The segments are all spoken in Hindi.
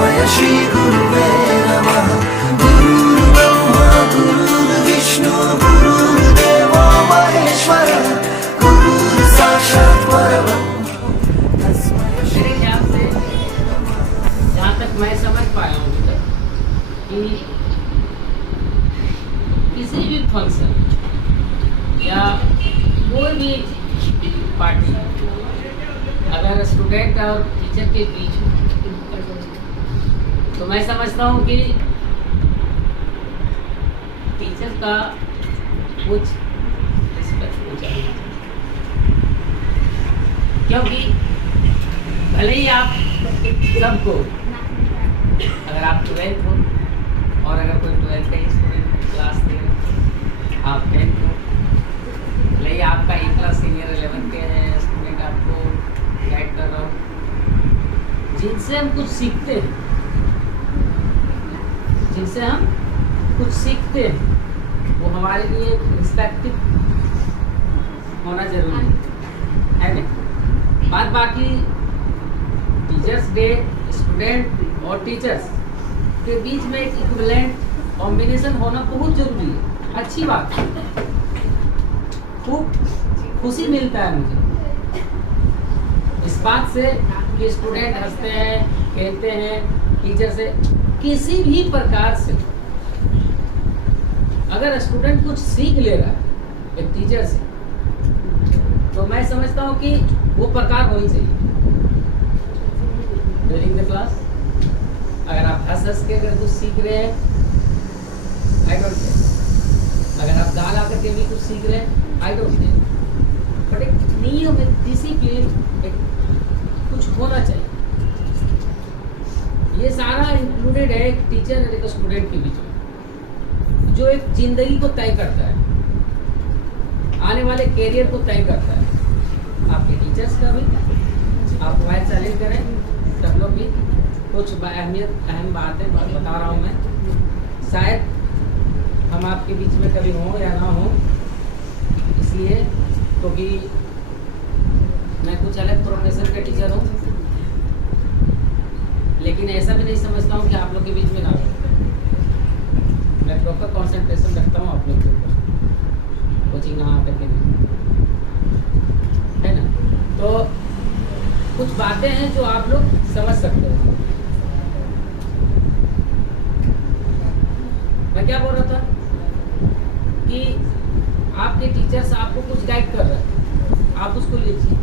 तस्मै श्री गुरुवे नमः। गुरुर्ब्रह्मा गुरुर्विष्णु गुरुर्देवो महेश्वरः, गुरुः साक्षात् परब्रह्म तस्मै श्री। मेरे ख्याल से जहाँ तक मैं समझ पाया हूँ अभी तक कि किसी भी फंक्शन या कोई भी पार्टी अगर स्टूडेंट और टीचर के बीच हो तो मैं समझता हूँ कि टीचर का कुछ रिस्पेक्ट हो चाहिए, क्योंकि भले ही आप सबको, अगर आप 12th हो और अगर कोई 12th का स्टूडेंट क्लास दे रहे, आप 10th हो, भले ही आपका एक क्लास सीनियर 11th के स्टूडेंट आपको गाइड कर रहा हो, जिनसे हम कुछ सीखते हैं, जिनसे हम कुछ सीखते हैं, वो हमारे लिए रिस्पेक्टिव होना जरूरी है नहीं। बात बाकी टीचर्स डे स्टूडेंट और टीचर्स के बीच में एक इक्विवेलेंट कॉम्बिनेशन होना बहुत जरूरी है, अच्छी बात है, खूब खुशी मिलता है मुझे इस बात से कि स्टूडेंट हंसते हैं, खेलते हैं, टीचर से किसी भी प्रकार से अगर स्टूडेंट कुछ सीख ले रहा है एक टीचर से, तो मैं समझता हूँ कि वो प्रकार होनी चाहिए ड्यूरिंग द क्लास। अगर आप हंस के अगर कुछ सीख रहे हैं, आई डोंट केयर। अगर आप गा गा करके भी कुछ सीख रहे हैं, आई डोंट केयर। बट एक नियम, एक डिसिप्लिन, एक कुछ होना चाहिए। ये सारा इंक्लूडेड है एक टीचर और एक स्टूडेंट के बीच में, जो एक जिंदगी को तय करता है, आने वाले कैरियर को तय करता है। आपके टीचर्स का भी आप मोबाइल चैलेंज करें, सब लोग भी कुछ अहम बातें बता रहा हूँ मैं, शायद हम आपके बीच में कभी हों या ना हो, इसलिए क्योंकि मैं कुछ अलग प्रोफेशन का टीचर हूँ, लेकिन ऐसा भी नहीं समझता हूँ कि आप लोग के बीच में ना हो। मैं प्रॉपर कंसंट्रेशन रखता हूँ आप लोग के ऊपर, कोचिंग ना आकर के नहीं, है ना। तो कुछ बातें हैं जो आप लोग समझ सकते हो। मैं क्या बोल रहा था कि आपके टीचर्स आपको कुछ गाइड कर रहे हैं, आप उसको लीजिए,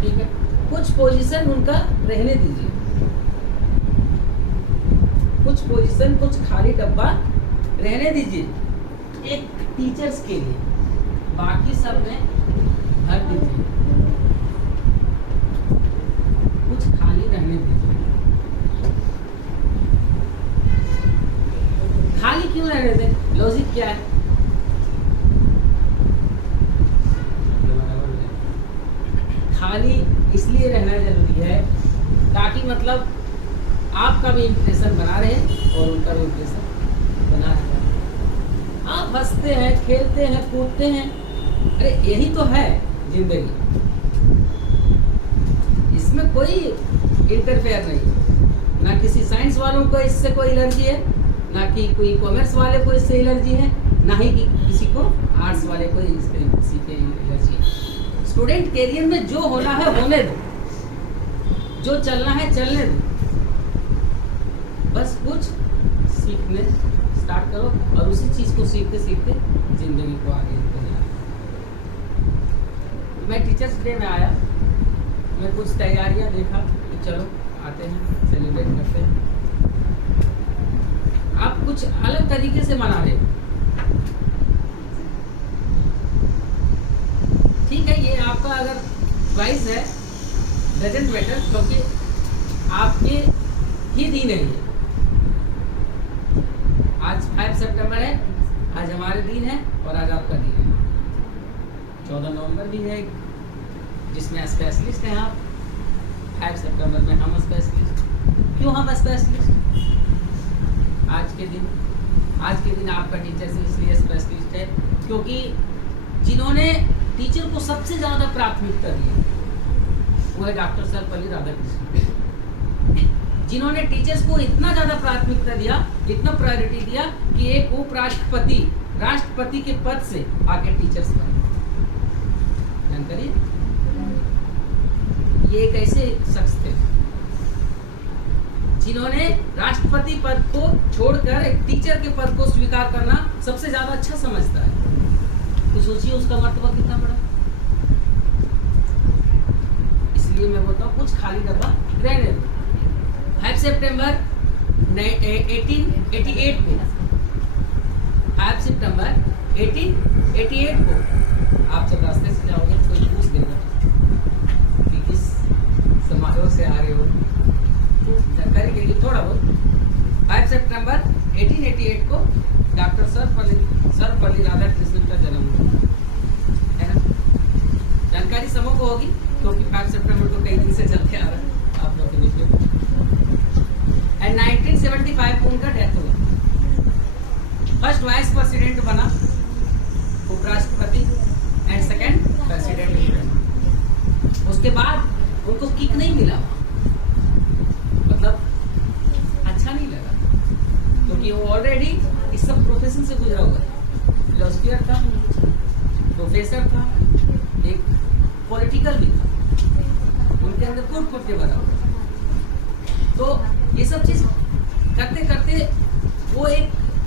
ठीक है। कुछ पोजीशन उनका रहने दीजिए, कुछ पोजीशन, कुछ खाली डब्बा रहने दीजिए एक टीचर्स के लिए, बाकी सब में भर दीजिए, कुछ खाली रहने दीजिए। खाली क्यों रहने दें? लॉजिक क्या है? खाली इसलिए रहना जरूरी है ताकि मतलब आपका भी इंप्रेशन बना रहे और उनका भी इंप्रेशन बना रहे। आप हंसते हैं, खेलते हैं, कूदते हैं, अरे यही तो है जिंदगी, इसमें कोई इंटरफेयर नहीं। ना किसी साइंस वालों को इससे कोई एलर्जी है, ना कि कोई कॉमर्स वाले को इससे एलर्जी है, ना ही किसी को आर्ट्स वाले को किसी पे एलर्जी है। स्टूडेंट कैरियर में जो होना है होने दो, जो चलना है चलने दो, बस कुछ सीखने स्टार्ट करो और उसी चीज़ को सीखते सीखते जिंदगी को आगे बढ़ाओ। मैं टीचर्स डे में आया, मैं कुछ तैयारियां देखा कि चलो आते हैं, सेलिब्रेट करते हैं। आप कुछ अलग तरीके से मना रहे हो, ठीक है, ये आपका अगर चॉइस है, डजंट मैटर, क्योंकि आपके ही दिन है ये। आज 5 सितंबर है, आज हमारे दिन है और आज आपका दिन है। 14 नवंबर भी है जिसमें स्पेशलिस्ट हैं आप, 5 सितंबर में हम स्पेशलिस्ट। क्यों हम स्पेशलिस्ट? आज के दिन आपका टीचर से इसलिए स्पेशलिस्ट है क्योंकि जिन्होंने टीचर को सबसे ज़्यादा प्राथमिकता दी वो है डॉक्टर सर्वपल्ली राधाकृष्णन। जिन्होंने टीचर्स को इतना ज़्यादा प्राथमिकता दिया, इतना प्रायोरिटी दिया कि एक राष्ट्रपति के पद से आगे टीचर्स बने। जानकारी, ये एक ऐसे शख्स थे जिन्होंने राष्ट्रपति पद को छोड़कर एक टीचर के पद को स्वीकार करना सबसे ज्यादा अच्छा समझता है। तो सोचिए उसका मर्तबा कितना बड़ा। इसलिए मैं बोलता हूँ कुछ खाली डब्बा रहने दो। 5 सितंबर 1888 को 5 सितंबर 1888 को आप जब रास्ते से जाओगे तो कोई पूछ देगा कि किस समारोह से आ रहे हो, जानकारी के लिए थोड़ा बहुत। 5 सितंबर 1888 को डॉक्टर सर्वपल्ली राधाकृष्णन का जन्म हुआ है ना। जानकारी सबको होगी क्योंकि 5 सितंबर को कई दिन से चल के आ रहा है आप लोग के बीच में। एंड 1975 को उनका डेथ हुआ। फर्स्ट वाइस प्रेसिडेंट बना उपराष्ट्रपति एंड सेकंड प्रेसिडेंट। उसके बाद उनको किक नहीं मिला, मतलब अच्छा नहीं लगा क्योंकि वो ऑलरेडी इस सब प्रोफेशन से गुजरा हुआ है। फिलोसफियर था, प्रोफेसर था, एक पॉलिटिकल भी था, उनके अंदर कूट के भरा हुआ। तो ये सब चीज करते करते वो एक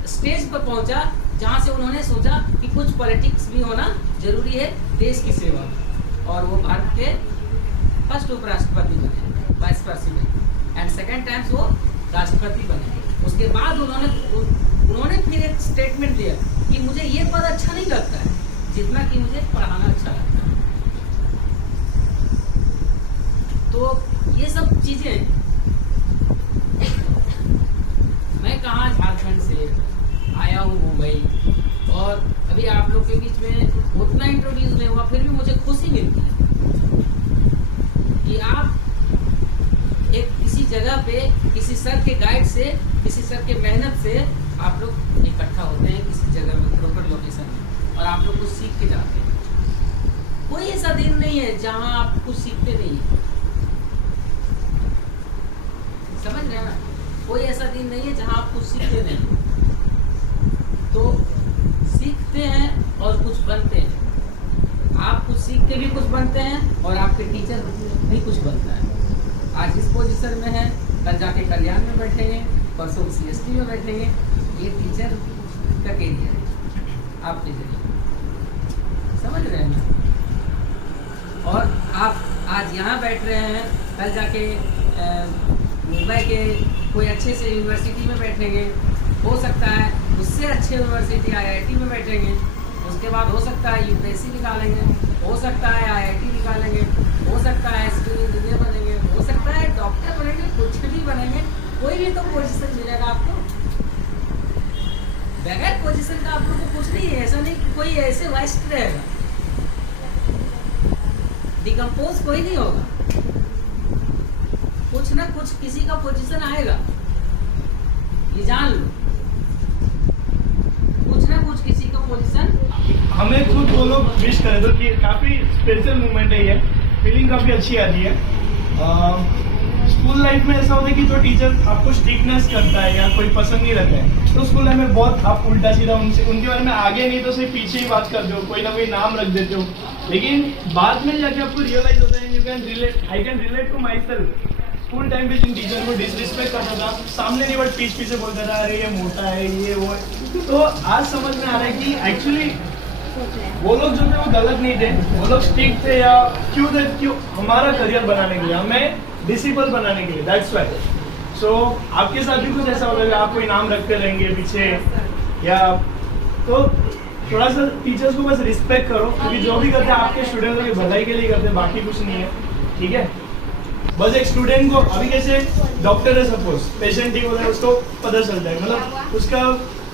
स्टेज पर पहुंचा जहां से उन्होंने सोचा कि कुछ पॉलिटिक्स भी होना जरूरी है देश की सेवा, और वो भारत के फर्स्ट उपराष्ट्रपति बने, vice president, and second times वो राष्ट्रपति बने। उसके बाद उन्होंने फिर एक स्टेटमेंट दिया कि मुझे ये पद अच्छा नहीं लगता है जितना कि मुझे पढ़ाना अच्छा लगता है। तो ये सब चीजें, मैं कहाँ झारखंड से आया हूँ मुंबई, और अभी आप लोग के बीच में उतना इंट्रोड्यूस नहीं हुआ, फिर भी मुझे खुशी मिलती है कि आप एक किसी जगह पे किसी सर के गाइड से, किसी सर के मेहनत से आप लोग इकट्ठा होते हैं किसी जगह में, प्रॉपर लोकेशन में, और आप लोग कुछ सीख के जाते हैं। कोई ऐसा दिन नहीं है जहां आप कुछ सीखते नहीं है, समझ रहे हैं ना। कोई ऐसा दिन नहीं है जहां आप कुछ सीखते नहीं। तो सीखते हैं और कुछ बनते हैं। आप कुछ सीख के भी कुछ बनते हैं और आपके टीचर भी कुछ बनता है। आज इस पोजीशन में है, कल जाके कल्याण में बैठेंगे, परसों CST में बैठेंगे। ये टीचर का कैरियर है आपके जरिए, समझ रहे हैं ना। और आप आज यहाँ बैठ रहे हैं, कल जाके मुंबई के कोई अच्छे से यूनिवर्सिटी में बैठेंगे, हो सकता है उससे अच्छे यूनिवर्सिटी IIT में बैठेंगे, उसके बाद हो सकता है UPSC निकालेंगे, हो सकता है IIT निकालेंगे, हो सकता है सिविल इंजीनियर बनेंगे, हो सकता है डॉक्टर बनेंगे, कुछ भी बनेंगे। कोई भी तो पोजीशन मिलेगा आपको। बगैर पोजीशन का आप लोग को कुछ नहीं है। ऐसा नहीं कि कोई ऐसे वेस्ट रहेगा, डिकम्पोज कोई नहीं होगा। कुछ ना कुछ किसी का पोजीशन आएगा, ये जान लो। कुछ ना कुछ किसी का पोजीशन। हमें खुद वो लोग विश करे तो कि काफी स्पेशल मोमेंट है ये, फीलिंग काफी अच्छी आती है। स्कूल लाइफ में ऐसा होता है कि जो टीचर आपको स्ट्रिक्टनेस करता है या कोई पसंद नहीं रहता है, तो स्कूल लाइफ में बहुत आप उल्टा सीधा उनके बारे में आगे नहीं तो सिर्फ पीछे ही बात करते हो, कोई ना कोई नाम रख देते हो। लेकिन बाद में जाके आपको रियलाइज होता है, I can relate to myself. School time पे जिन टीचर को डिसरिस्पेक्ट करता था, सामने नहीं बट पीछे पीछे बोलता था, अरे ये मोटा है, ये वो है। तो आज समझ में आ रहा है कि एक्चुअली वो लोग जो थे वो गलत नहीं थे, वो लोग स्ट्रिक्ट थे। या क्यों हमारा करियर बनाने के लिए, हमें डिसिपल बनाने के लिए, दैट्स व्हाई। सो आपके साथ भी कुछ ऐसा होगा, आपको इनाम रखते रहेंगे पीछे, या तो थोड़ा सा टीचर्स को बस रिस्पेक्ट करो, क्योंकि जो भी करते हैं आपके स्टूडेंट्स की भलाई के लिए करते हैं, बाकी कुछ नहीं है, ठीक है। बस एक स्टूडेंट को अभी कैसे डॉक्टर है सपोज, पेशेंट ठीक होता है, उसको पता चलता है, मतलब उसका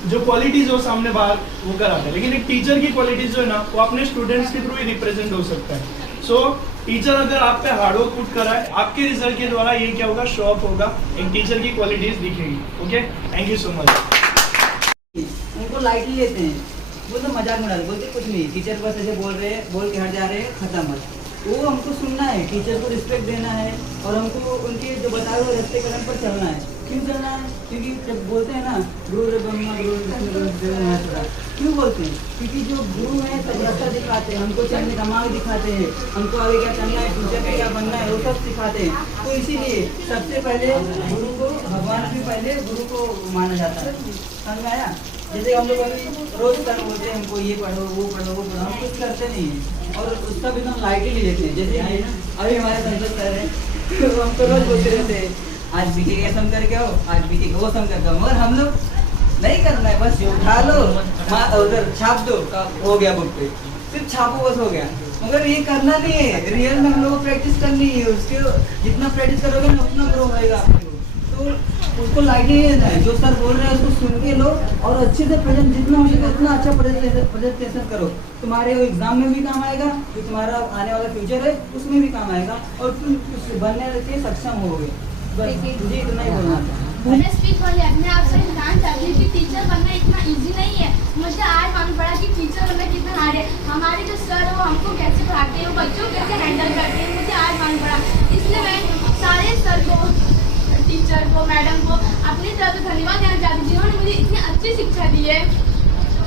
जो क्वालिटीज हो सामने बाहर वो कराता है। लेकिन एक टीचर की क्वालिटीज जो है ना, वो अपने स्टूडेंट्स के थ्रू ही रिप्रेजेंट हो सकता है। सो टीचर अगर आप पे हार्डवर्क पुट कराए, आपके रिजल्ट के द्वारा ये क्या होगा, शो ऑफ होगा, एक टीचर की क्वालिटीज दिखेगी। Okay, thank you so much. उनको लाइटली लेते हैं, वो तो मजाक में डालते, बोलते कुछ नहीं, टीचर बस ऐसे बोल रहे हैं, बोल के हट जा रहे हैं, खत्म बस। वो हमको सुनना है, टीचर को रिस्पेक्ट देना है और हमको उनके जो बताए हुए रास्ते कदम पर चलना है। क्यों चलना है? क्योंकि जब बोलते हैं ना गुरु ब्रह्मा गुरु विष्णु गुरुदेव महेश्वरा, क्यों बोलते हैं? क्योंकि जो गुरु हैं सब रास्ता दिखाते हैं, हमको चलने का मार्ग दिखाते हैं, हमको आगे क्या करना है, फ्यूचर में क्या बनना है, वो सब सिखाते हैं। तो इसीलिए सबसे पहले गुरु को, भगवान से पहले गुरु को माना जाता है। समझ में आया? जैसे हम लोग अभी रोज सर बोलते हैं हमको ये पढ़ो वो पढ़ो वो पढ़ो, हम कुछ करते नहीं हैं और उसका भी हम लाइटली लेते हैं। जैसे अभी हमारे संसद सर हैं तो हम तो रोज बोलते रहते हैं आज बीके का सम करके आओ, आज बीके का वो सम करके आओ, मगर हम लोग नहीं करना है, बस उठा लो उधर छाप दो, हो गया बुक पे, सिर्फ छापो बस हो गया। मगर ये करना नहीं है, रियल में हम लोग को प्रैक्टिस करनी है। उसके जितना प्रैक्टिस करोगे ना उतना ग्रो होएगा आपको। तो उसको लाइटली लेना है, जो सर बोल रहे हैं उसको सुन के लो और अच्छे से प्रेजेंट जितना हो सके उतना अच्छा प्रेजेंटेशन करो। तुम्हारे एग्जाम में भी काम आएगा, जो तुम्हारा आने वाला फ्यूचर है उसमें भी काम आएगा और तुम कुछ बनने के सक्षम होगे। बस मुझे इतना ही बोलना था। मैं स्पीक वाली अपने आप से बताना चाहती हूँ कि टीचर बनना इतना इजी नहीं है। मुझे आज मालूम पड़ा कि टीचर बनना कितना हार्ड है। हमारे जो सर है वो हमको कैसे पढ़ाते हैं, वो बच्चों को कैसे हैंडल करते हैं, मुझे आज मालूम पड़ा। इसलिए मैं सारे सर को, टीचर को, मैडम को अपनी तरफ से धन्यवाद देना चाहती हूँ जिन्होंने मुझे इतनी अच्छी शिक्षा दी है।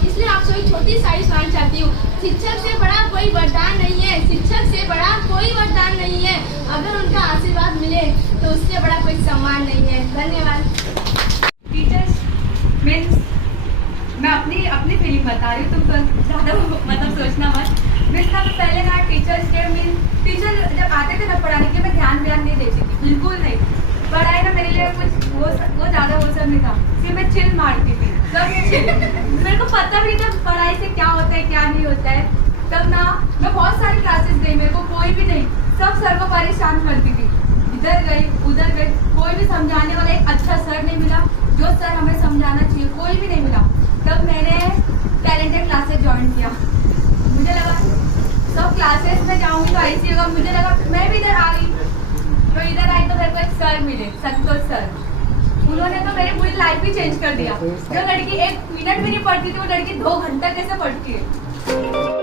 इसलिए आपसे एक छोटी साइड सुनाना चाहती हूँ, शिक्षक से बड़ा कोई वरदान नहीं है, शिक्षक से बड़ा कोई वरदान नहीं है। अगर उनका आशीर्वाद मिले तो उससे बड़ा कोई सम्मान नहीं है। धन्यवाद। टीचर्स मीन्स मैं अपनी फीलिंग बता रही हूँ, तुम तो ज़्यादा मतलब सोचना मत। मीन्स ना पहले ना टीचर्स डे मीन्स टीचर जब आते थे ना पढ़ाने के, मैं ध्यान नहीं देती थी, बिल्कुल नहीं। पढ़ाई ना मेरे लिए कुछ वो ज़्यादा वो सब नहीं था, सिर्फ मैं चिल मारती थी, सब चिल। मेरे को पता भी था पढ़ाई से क्या होता है क्या नहीं होता है। तब ना मैं बहुत सारी क्लासेस गई, मेरे को कोई भी नहीं, सब सर को परेशान करती थी, इधर गई उधर गई, कोई भी समझाने वाला एक अच्छा सर नहीं मिला, जो सर हमें समझाना चाहिए कोई भी नहीं मिला। तब मैंने टैलेंटेड क्लासेस ज्वाइन किया। मुझे लगा सब क्लासेस में जाऊँगी तो ऐसी होगा, मुझे लगा मैं भी इधर आ गई। तो इधर आई तो मेरे को एक सर मिले, संतोष सर। उन्होंने तो मेरी पूरी लाइफ ही चेंज कर दिया। जो लड़की 1 मिनट भी नहीं पढ़ती थी वो लड़की 2 घंटा कैसे पढ़ती है।